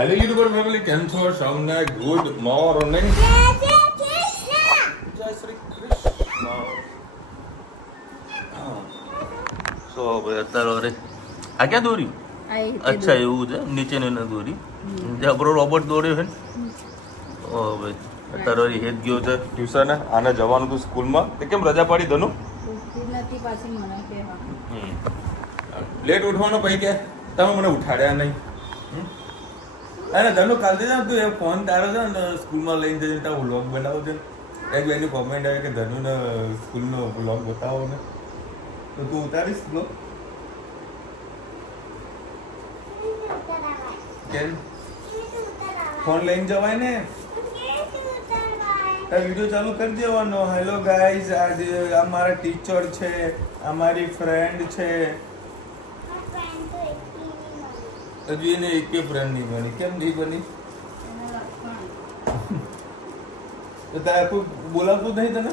Hello YouTuber family, કેમ છો? સૌને ગુડ મોર્નિંગ. જય શ્રી કૃષ્ણ. સો ભાઈ અત્યારે આ ક્યાં દોર્યું? અચ્છા એવું છે, નીચેનું ન દોરી જે આપણો રોબોટ દોર્યો છે ને. ઓ ભાઈ અત્યારે હેત ગયો છે ટ્યુશન. આને જવાનું હતું સ્કૂલમાં. તે કેમ રજા પાડી ધનુ? લેટ ઉઠવાનો પૈ કે તમે મને ઉઠાડ્યા નહીં. અરે ધનુ કાલથી છે તું એ ફોન તારો છે ને સ્કૂલમાં લઈને જઈને તારો વ્લોગ બનાવો છે. એક બેની કોમેન્ટ આવી કે ધનુને સ્કૂલનો વ્લોગ બતાવો ને, તો તું ઉતારીશ બ્લોગ? કેમ ફોન લઈને જવાય ને, વિડીયો ચાલુ કરી દેવાનો. હેલો ગાઈઝ, આજે આ મારા ટીચર છે, આ મારી ફ્રેન્ડ છે. હજુ એને એક ફ્રેન્ડ નહીં બની. કેમ નહીં બની? તો તારે કોઈ બોલાવતું નહીં તને?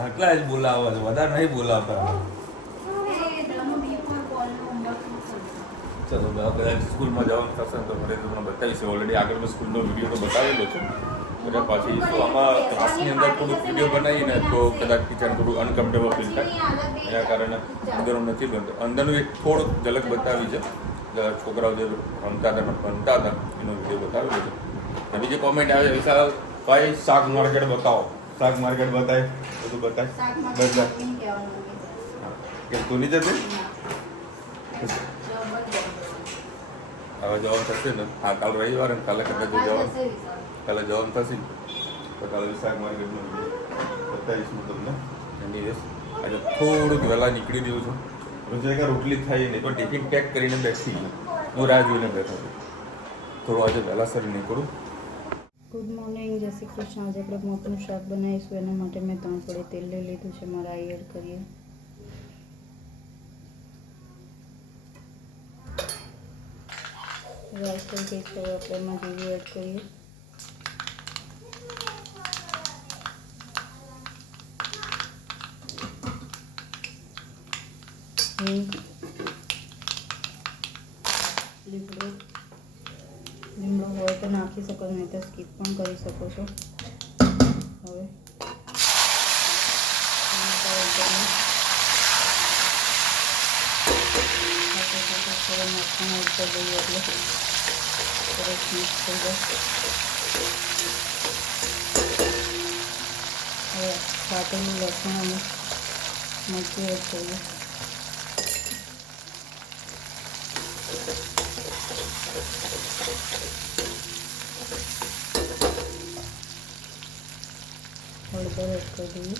આટલા જ બોલાવવા છે, વધારે નહીં બોલાવતા. ચલો કદાચ સ્કૂલમાં જવાનું થશે તો મને તમને બતાવીશું. ઓલરેડી આગળ મેં સ્કૂલનો વિડીયો તો બતાવેલો છે. એટલે પાછી તો આમાં ક્લાસની અંદર થોડુંક વિડીયો બનાવીને તો કદાચ ટીચર થોડું અનકમ્ફર્ટેબલ ફીલ થાય, એના કારણે અંદરનું નથી બનતો. અંદરનું એક થોડુંક ઝલક બતાવી છે. છોકરાઓ જે રમતા હતા એનો વિડીયો બતાવેલો છે. અને બીજી કોમેન્ટ આવે છે, વિશાલ ભાઈ શાક માર્કેટ બતાવો. શાક માર્કેટ બતાય, બધું બતાય બધા. કેમ તું નહીં જતી? હવે જવાનું થશે ને? હા, કાલ રવિવાર ને કાલે કદાચ જવાનું થશે ને તો કાલે શાક માર્કેટનું બતાવીશ હું તમને. એની વેસ આજે થોડુંક વહેલા નીકળી રહ્યું છું. રોજ રોટલી થાય નહીં પણ ટિફિન પેક કરીને બેસી ગયું. હું રાહ જોઈને બેઠો છું. થોડું આજે વહેલાસર નીકળું. ગુડ મોર્નિંગ, જય શ્રી કૃષ્ણ. આજે આપણે મોટનું શાક બનાવીશું. એના માટે મેં 3 કડી તેલ લઈ લીધું છે. મારા આ એડ કરીએ. રાઈસ થઈ ગઈ છે. આપણે એમાં જીરું એડ કરીએ. લીમડો હોય તો નાખી શકો, નહીં તો સ્કીપ પણ કરી શકો છો. હવે મરચાં એડ કરી દઈએ એટલે સરસ મિક્સ થઈ જાય. હવે કાપેલું લસણ અને મરચું એડ કરીએ. હળદર એડ કરી દઈએ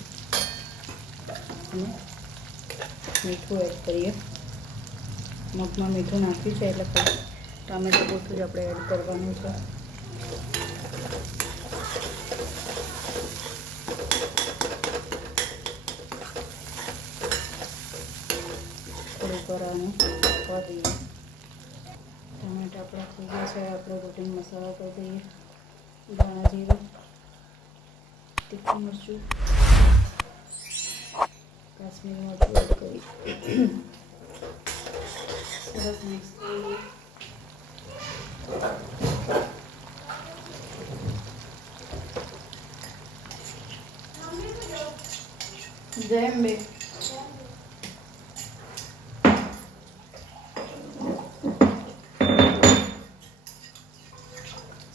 અને મીઠું એડ કરીએ. મગમાં મીઠું નાખ્યું છે એટલે ટામેટું પૂરતું જ આપણે એડ કરવાનું છે. થોડું કરાને આપવા દઈએ. ટામેટા આપણા થઈ ગયા છે. આપણે રૂટીન મસાલા કરી દઈએ. ધાણા જીરું, તીખું મરચું, કાશ્મીરી મરચું એડ કરી સરસ મિક્સ કરીએ. જેમ બે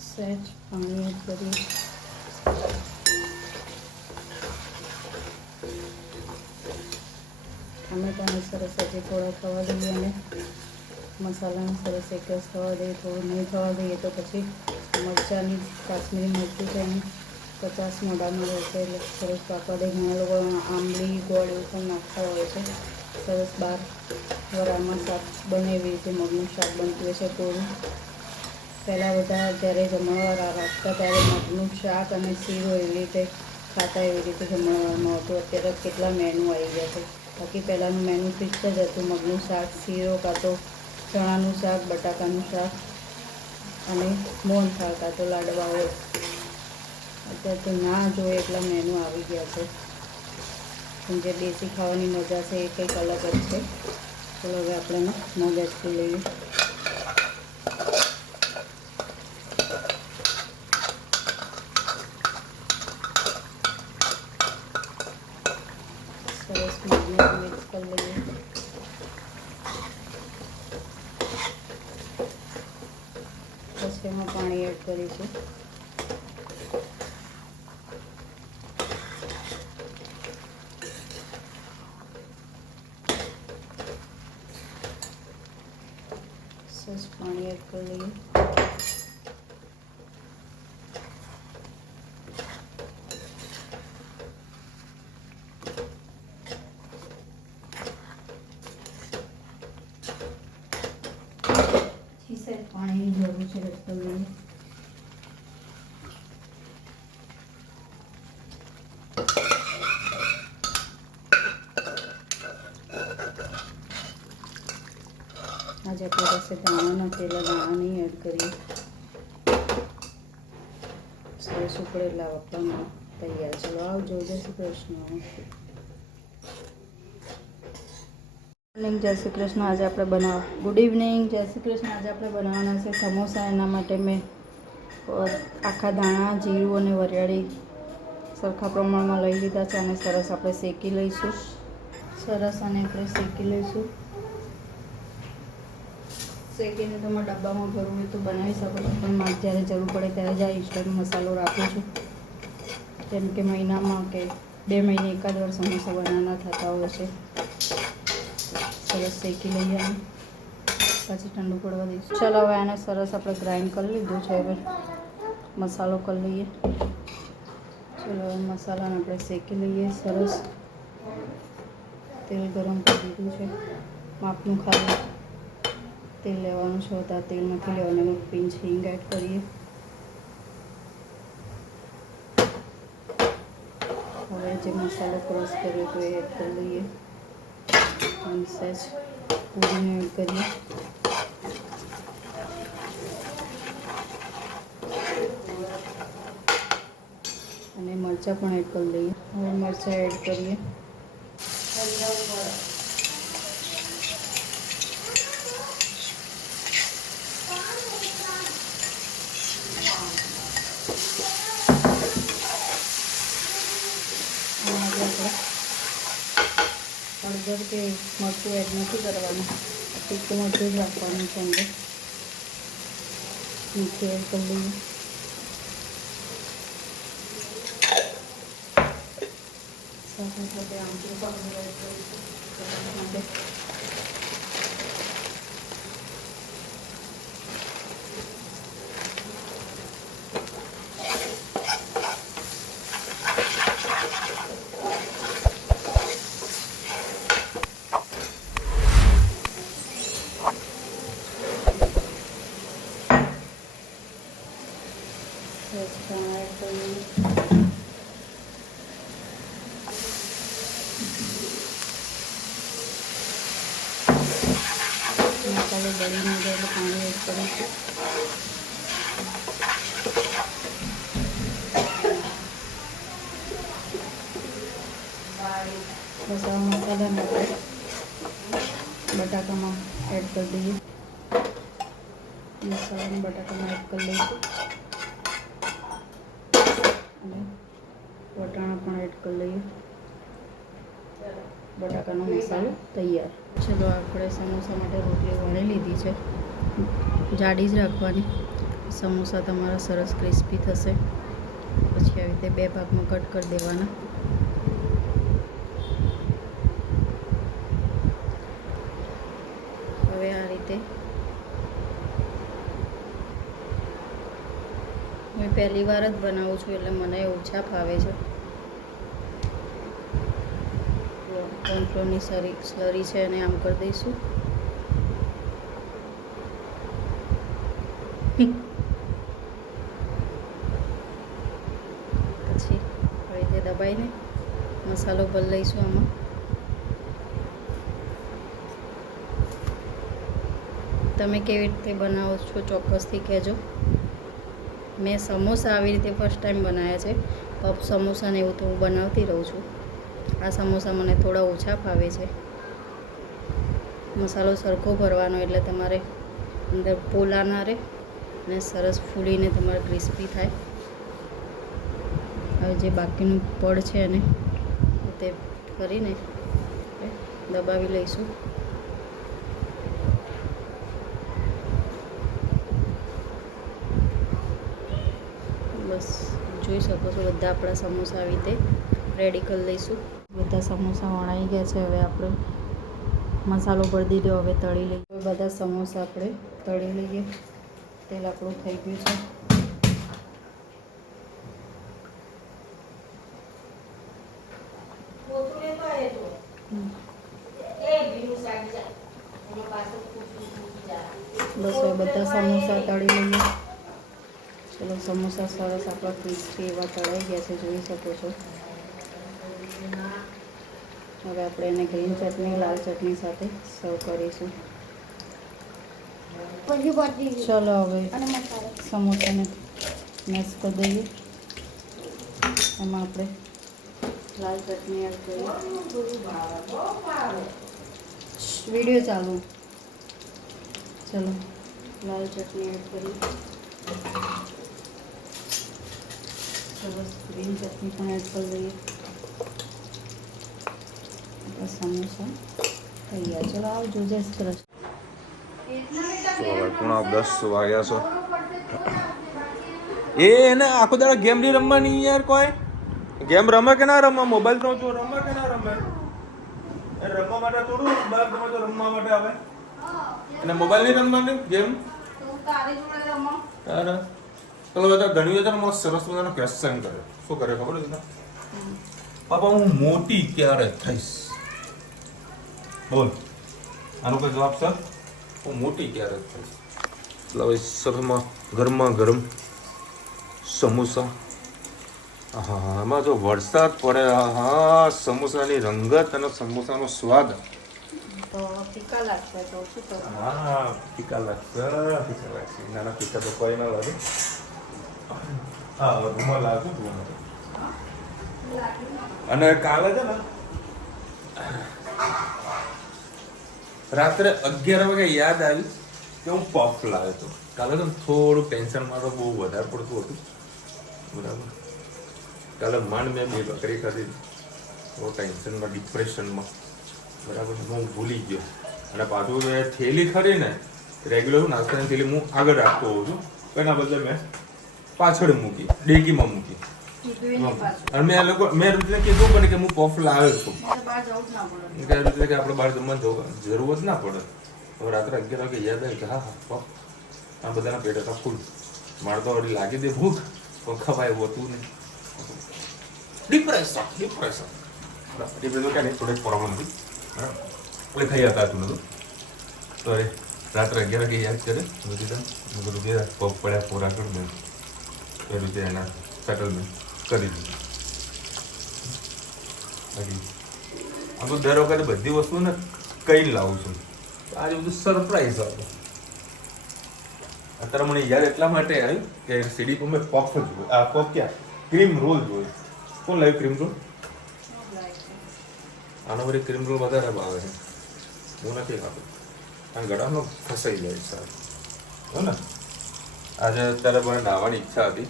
સહેજ પાણી એડ કરીએ. ટામેટાને સરસ હજી થોડા થવા દઈએ અને મસાલાને સરસ એક જ થવા દઈએ. થોડું નહીં થવા દઈએ તો પછી મરચાંની કાશ્મીરી મરચું છે એની 50 મોઢામાં રહેશે એટલે સરસ પાકવા દે. ઘણા લોકો આંબલી ગોળ એવું પણ નાખતા હોય છે. સરસ બાર વરાળમાં શાક બને એવી રીતે મગનું શાક બનતું હોય છે. થોડું પહેલાં બધા જ્યારે જમણવાર રાખતા ત્યારે મગનું શાક અને શીરો એવી રીતે ખાતા, એવી રીતે જમણવારમાં હતું. અત્યારે કેટલા મેનુ આવી ગયા છે. બાકી પહેલાંનું મેનુ ફિક્સ જ હતું, મગનું શાક, શીરો કાં તો ચણાનું શાક, બટાકાનું શાક અને મોહનથાળ કાં તો લાડવા હોય. અત્યારે તો ના જોઈએ એટલા મેનુ આવી ગયા છે, પણ જે દેશી ખાવાની મજા છે એ કંઈક અલગ જ છે. ચલો હવે આપણે મગ એડ કરી લઈએ. સરસ મગને મિક્સ કરી લઈએ. પછી એમાં પાણી એડ કરીશું. સરસ પાણી એડ કરી લઈએ. પાણીની જરૂર છે એડ કરી લઈએ. આજે આપણી પાસે દાણા નથી એટલે દાણા નહીં એડ કરીએ. સરસ ઉકળેલા આપણા તૈયાર. ચલો આવજો. જય શ્રી કૃષ્ણ. જય શ્રી કૃષ્ણ. આજે આપણે ગુડ ઇવનિંગ. જય શ્રી કૃષ્ણ. આજે આપણે બનાવવાના છે સમોસા. એના માટે મેં આખા દાણા, જીરું અને વરિયાળી સરખા પ્રમાણમાં લઈ લીધા છે અને સરસ આપણે શેકી લઈશું. શેકીને તમે ડબ્બામાં ભરવું હોય તો બનાવી શકો છો, પણ મારે જ્યારે જરૂર પડે ત્યારે જ આ ઇન્સ્ટન્ટ મસાલો રાખું છું. જેમ કે મહિનામાં કે 2 મહિને એકાદ વાર સમોસા બનાવવાના થતા હોય છે. સરસ શેકી લઈએ અને પછી ઠંડુ પડવા દઈશું. ચાલો હવે આને સરસ આપણે ગ્રાઇન્ડ કરી લીધું છે. હવે મસાલો કરી લઈએ. ચલો હવે મસાલાને આપણે શેકી લઈએ. સરસ તેલ ગરમ કરી દીધું છે. માપનું ખાલી તેલ લેવાનું છે. વધારે તેલ નથી લેવાનું. એમાં પિંચ હિંગ એડ કરીએ. હવે જે મસાલો ક્રશ કર્યો તો એ એડ કરી લઈએ અને સહેજ પૂરીને એડ કરીએ. અને મરચાં પણ એડ કરી લઈએ. હવે મરચાં એડ કરીએ. હળદર કે મરચું એડ નથી કરવાનું, તીખું મરચું જ રાખવાનું છે અંદર. મીઠું એડ કરી લઈએ. સાથે સાથે આમચૂર પાવડર એડ કરીશું. મસાલો બળી ન જાય એટલે પાણી એડ કરીશું. બસ આ મસાલાને આપણે બટાકામાં એડ કરી દઈએ. મસાલાને બટાકામાં એડ કરી લઈશું અને વટાણા પણ એડ કરી લઈએ. બટાકાનો મસાલો તૈયાર. ચલો આપણે સમોસા માટે રોટલી વણી લીધી છે. જાડી જ રાખવાની. સમોસા તમારા સરસ ક્રિસ્પી થશે. પછી આવી રીતે 2 ભાગમાં કટ કરી દેવાના. હવે આ રીતે હું પહેલી વાર જ બનાવું છું એટલે મને ઓછા ફાવે છે. કોર્નફ્લોરની સ્લરી છે અને આમ કરી દઈશું. પછી આવી રીતે દબાઈને મસાલો ભરી લઈશું આમાં. તમે કેવી રીતે બનાવો છો ચોક્કસથી કહેજો. મેં સમોસા આવી રીતે ફર્સ્ટ ટાઈમ બનાવ્યા છે. પફ સમોસા ને એવું તો હું બનાવતી રહું છું. આ સમોસા મને થોડા ઓછા ભાવે છે. મસાલો સરખો ભરવાનો એટલે તમારે અંદર પોલા ના રહે અને સરસ ફૂલીને તમારે ક્રિસ્પી થાય. હવે જે બાકીનું પડ છે એને તે કરીને દબાવી લઈશું. બસ જોઈ શકો છો બધા આપણા સમોસા આવી રીતે રેડી કરી લઈશું. બધા સમોસા વણાઈ ગયા છે. હવે આપણે મસાલો ભરી દીધો. હવે તળી લઈએ. બધા સમોસા આપણે તળી લઈએ. તેલ આપણું થઈ ગયું છે. બસ હવે બધા સમોસા તળી લઈએ. ચલો સમોસા સરસ આપણા ક્રિસ્પી એવા તળાઈ ગયા છે, જોઈ શકો છો. હવે આપણે એને ગ્રીન ચટણી લાલ ચટણી સાથે સર્વ કરીશું. ચલો હવે સમોસાને મેશ કરી દઈએ. એમાં આપણે લાલ ચટણી એડ કરીએ. વિડીયો ચાલુ. ચલો લાલ ચટણી એડ કરીએ. સરસ ગ્રીન ચટણી પણ એડ કરી દઈએ. આપણા સમોસા તૈયાર. ચલો આવજો. જય શ્રી કૃષ્ણ. પૂણા 10 વાગ્યા છો. એને આખો દાડો ગેમ નહીં રમવાની યાર. કોઈ ગેમ રમે કે ના રમે? મોબાઈલ તો રમે કે ના રમે? એ રમવા માટે થોડું બહાર તમે તો રમવા માટે આવે. અને મોબાઈલ નહીં રમવાની ગેમ. તારે ચલો બધા ઘણી વખત મને સરસ મજાનો ક્વેશ્ચન કરે. શું કરે ખબર છે? પાપા હું મોટી ક્યારે થઈશ? બોલ આનો કોઈ જવાબ છે? હું મોટી ક્યારે થઈશ? એટલે હવે સરસમાં ગરમા ગરમ સમોસા. હા એમાં જો વરસાદ પડે, હા સમોસાની રંગત અને સમોસાનો સ્વાદ. તો ફીકા લાગશે તો શું કરું? હા ફીકા લાગશે. નાના ફીકા તો કોઈ ના લાગે. હા રૂમાલ લાગુ તું. અને કાલે છે ને રાત્રે 11 વાગે યાદ આવી કે હું પફ લાવ્યો હતો. કાલે તો થોડું ટેન્શનમાં તો બહુ વધારે પડતું હતું. બરાબર. કાલે માંડ મેં 2 બકરી ખાધી. બહુ ટેન્શનમાં, ડિપ્રેશનમાં. બરાબર. હું ભૂલી ગયો. અને પાછું મેં થેલી ખરીને રેગ્યુલર નાસ્તાની થેલી હું આગળ રાખતો હોઉં છું. એના બદલે મેં પાછળ મૂકી, ડેકીમાં મૂકી. અને મેં રૂચને કીધું પણ કે હું પફ લાવ્યો છું. એટલે કે આપણે બહાર જમવાની જરૂર જ ના પડે. હવે રાત્રે 11 વાગે યાદ આવી કે હા પફ આ બધાના પેટ હતા ફૂલ. મારે તો વળી લાગી દે ભૂખ પણ ખવાય એવું હતું નહીં. ડિપ્રેશન એ બધું ક્યાં નહીં, થોડીક પ્રોબ્લેમ હતી. બરાબર. એટલે ખાઈ હતા હતું નતું. તો અરે રાત્રે 11 વાગે યાદ કરે બધું પગ પડ્યા પૂરા કરી દે. એ રીતે એના સેટલમેન્ટ કરી દીધું. બાકી આ તો દર વખતે બધી વસ્તુને કઈ લાવું છું. આજે બધું સરપ્રાઈઝ આવે. અત્યારે મને યાદ એટલા માટે આવ્યું કે સીડી પર મેં પફ જોયું. આ પફ ક્યાં ક્રીમ રોલ જોયું. કોણ લાવ્યું ક્રીમ રોલ? આનો વળી ક્રીમ રોલ વધારે ભાવે છે. હું નથી ખાતો. આ ગળામાં ફસાઈ જાય સારું. હો ને આજે અત્યારે મને નાહવાની ઈચ્છા હતી.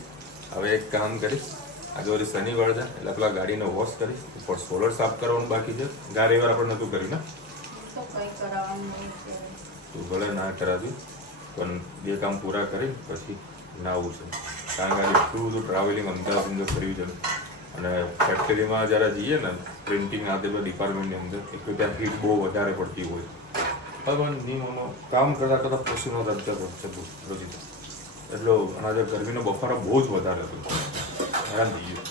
હવે એક કામ કરીશ. આજે વળી શનિવાર છે એટલે પેલા ગાડીને વોશ કરીશ. ઉપર સોલર સાફ કરવાનું બાકી છે. ગાડી વાર આપણે નહોતું કર્યું ને. તું ભલે ના કરાવ્યું પણ 2 કામ પૂરા કરી પછી નાવું છે. કારણ કે આજે એટલું બધું ટ્રાવેલિંગ અમદાવાદ અંદર કર્યું છે. અને ફેક્ટરીમાં જ્યારે જઈએ ને પ્રિન્ટિંગ આ બધા ડિપાર્ટમેન્ટની અંદર એક તો ત્યાં હીટ બહુ વધારે પડતી હોય. પણ નિયમોનો કામ કરતાં કરતાં પશુનો રજ્જા પડશે રોજી. એટલો અને આજે ગરમીનો બફારો બહુ જ વધારે હતો. હેરાન થઈ ગયું.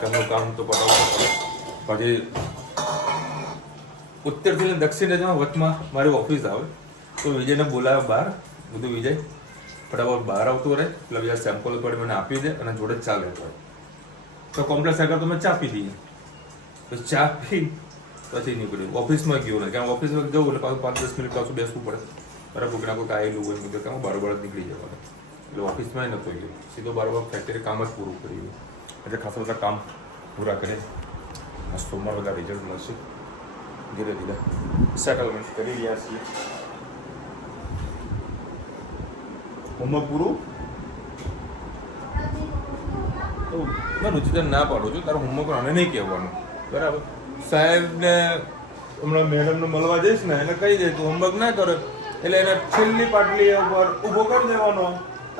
ઘરનું કામ તો પતાવવું પડે. પછી ઉત્તરથી દક્ષિણ રાજ્યમાં વચમાં મારી ઓફિસ આવે તો વિજયને બોલાવે બહાર. બધું વિજય ફટાફટ બહાર આવતું રહે. એટલે બીજા સેમ્પલ પડે મને આપી દે અને જોડે ચા લેતો હોય. તો કોમ્પ્લેક્સ આગળ તો મેં ચા પી દઈએ. તો ચા પી પછી નીકળ્યું. ઓફિસમાં ગયો ને કારણ ઓફિસમાં જવું એટલે પાછું 5-10 મિનિટ પાછું બેસવું પડે. મારા છોકરા કોઈ આવેલું હોય મેં કામ બારોબાર જ નીકળી જવાનું એટલે ઓફિસમાં નહોતો ગયો સીધો બારોબાર ફેક્ટરી કામ જ પૂરું કર્યું એટલે ખાસા બધા કામ પૂરા કરે આ સોમવાર બધા રિઝલ્ટ મળશે ધીરે ધીરે સેટલમેન્ટ કરી રહ્યા છીએ હોમવર્ક પૂરું મેં રુચિતા ના પાડું છું તારું હોમવર્ક આને નહીં કહેવાનું બરાબર સાહેબને હમણાં મેડમને મળવા જઈશ ને એને કહી દે તું હોમવર્ક ના કરે એટલે એને છેલ્લી પાટલી ઉપર ઊભો કરી દેવાનો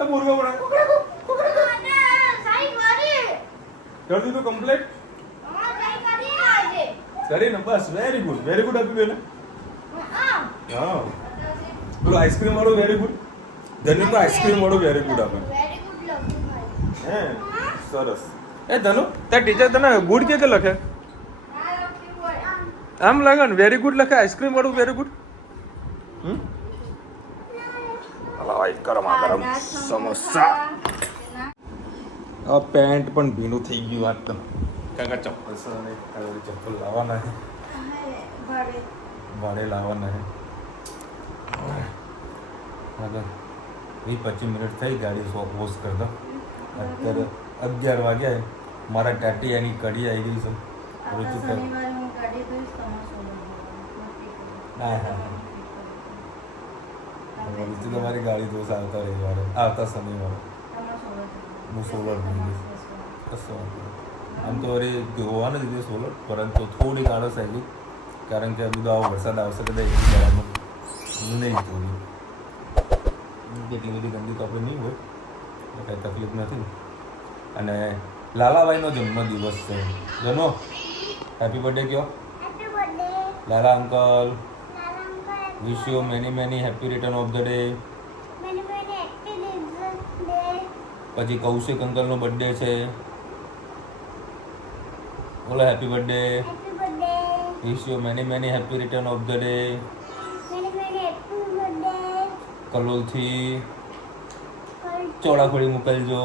એ મુર્ગો બના કરી દીધું કમ્પ્લીટ કરીને બસ વેરી ગુડ આપી બેને હા પેલું આઈસ્ક્રીમ વાળું વેરી ગુડ ધનુ તો આઈસ્ક્રીમ વાળું વેરી ગુડ આપે હે સરસ એ ધનુ તાર ટીચર તને ગુડ કે લખે આમ લાગે ને વેરી ગુડ લખે આઈસ્ક્રીમ વાળું વેરી ગુડ ગરમા ગરમ સમોસા આ પેન્ટ પણ ભીનું થઈ ગયું વાત તો કાકા ચપ્પલ ચપ્પલ લાવવાના છે ભાડે લાવવાના છે આગળ 20-25 મિનિટ થઈ ગાડી વોશ કરી દો અત્યારે 11 વાગ્યા મારા ટાટિયાની કડી આવી ગઈ છે રુચિતા તમારી ગાડી દોસ્ત આવતા રવિવારે આવતા શનિવારે હું સોલર આમ તો વળી હોવાનું જ દીધું સોલર પરંતુ થોડીક આળસ આવી કારણ કે બધું આવો વરસાદ આવશે કદાચ નહીં થોડી કેટલી બધી ગંદી તો આપણે નહીં હોય કંઈ તકલીફ નથી અને લાલાભાઈનો જન્મદિવસ છે જનો હેપી બર્થડે કયો Lala uncle wish you many happy return of the day પછી કૌશિક અંકલનો બર્થડે છે બોલો happy birthday wish you many happy return of the day કલોલથી ચોળાફળી મોકલજો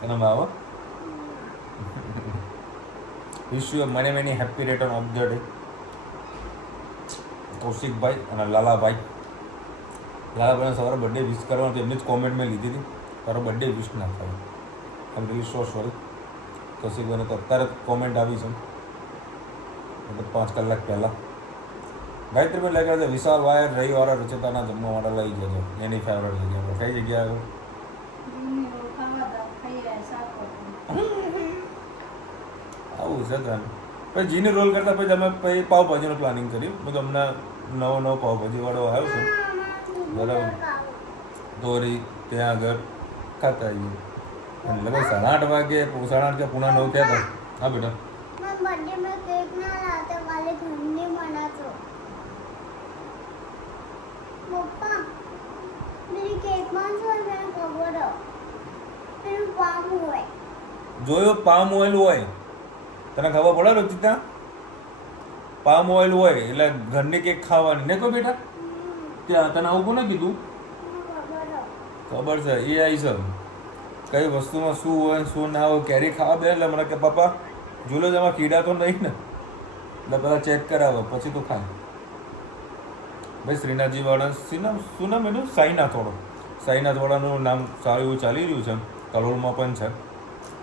તને આવો wish you many happy return of the day કૌશિકભાઈ અને લાલાભાઈને સવારે બર્થડે વિશ કરવાનું તો એમની જ કોમેન્ટ મેં લીધી હતી તારો બર્થડે વિશ ના થાય આમ રિયલી સો સોરી કૌશિકભાઈને તો અત્યારે કોમેન્ટ આવી છે મતલબ 5 કલાક પહેલાં ગાયત્રીભાઈ લાગ્યા છે વિશાલ વાયર રવિવારે રચિતાના જમવા માટે લઈ જજો એની ફેવરેટ જગ્યા કઈ જગ્યા આવું છે તને પછી જીની રોલ કરતાં પછી તમે પછી પાવભાજીનું પ્લાનિંગ કર્યું મેં તો હમણાં નવો પાવભાજીવાળો આવ્યો છે બરાબર દોરી ત્યાં આગળ ખાતા આવીએ લગભગ 8:30 વાગે 8:30 કે પૂણા 9 થયા હતા હા બેટા જોયો પામ ઓઇલ હોય તને ખબર પડે રુચિતા પામ ઓઇલ હોય એટલે ઘરની કેક ખાવાની ને કહો બેટા ત્યાં તને આવું કોને કીધું ખબર છે એ આવી છે કઈ વસ્તુમાં શું હોય શું ના હોય કેરી ખાવા બે એટલે મને કે પપ્પા જોલો જ એમાં કીડા તો નહીં ને એટલે પહેલાં ચેક કરાવો પછી તો ખાય ભાઈ શ્રીનાથજી વાળા શું નામ એનું સાઈનાથ વાળાનું નામ સારું એવું ચાલી રહ્યું છે કલોલમાં પણ છે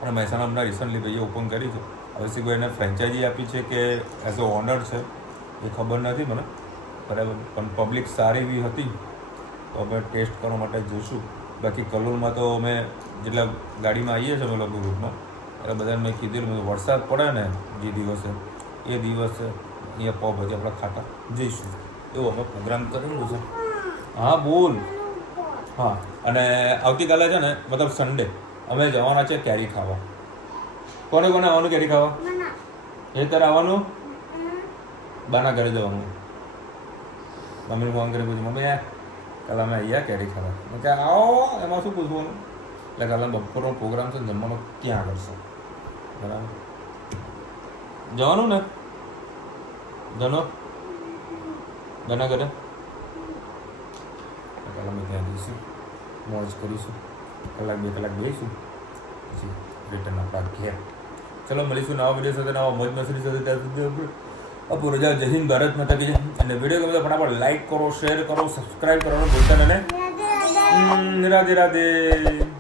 અને મહેસાણા હમણાં રિસન્ટલી ભાઈએ ઓપન કરી છે હવે કોઈ એને ફ્રેન્ચાઇઝી આપી છે કે એઝ અ ઓનર છે એ ખબર નથી મને બરાબર પણ પબ્લિક સારી એવી હતી તો અમે ટેસ્ટ કરવા માટે જઈશું બાકી કલોલમાં તો અમે જેટલા ગાડીમાં આવીએ છીએ અમે લોકો ગ્રુપમાં એટલે બધાને મેં કીધેલું વરસાદ પડે ને જે દિવસે એ દિવસે અહીંયા પાવભાજી આપણે ખાતા જઈશું એવો અમે પ્રોગ્રામ કરેલું છે હા બોલ હા અને આવતીકાલે છે ને મતલબ સન્ડે અમે જવાના છે કેરી ખાવા કોને આવવાનું કેરી ખાવા એ તારે આવવાનું બાના ઘરે જવાનું મમ્મીને ફોન કરી પૂછ્યું મમ્મી કાલે અમે અહીંયા કેરી ખાવા મેં કે આવો એમાં શું પૂછવાનું એટલે કાલે બપોરનો પ્રોગ્રામ છે જમવાનો ત્યાં કરશે બરાબર જવાનું ને જનો બના ઘરે કાલે અમે ત્યાં જઈશું મોજ કરીશું 1-2 કલાક બેસીશું પછી રિટર્ન આપણા ઘેર ચલો મળીશું નવા વિડીયો સાથે નવા મોજ મસ્તી સાથે ત્યાં સુધી અપુ રજા. જય હિન્દ, ભારત માતા કી જય. અને વિડીયો ગમે તો ફટાફટ લાઈક કરો, શેર કરો, સબસ્ક્રાઇબ કરવાનું ભૂલતા નહીં. રાધે રાધે.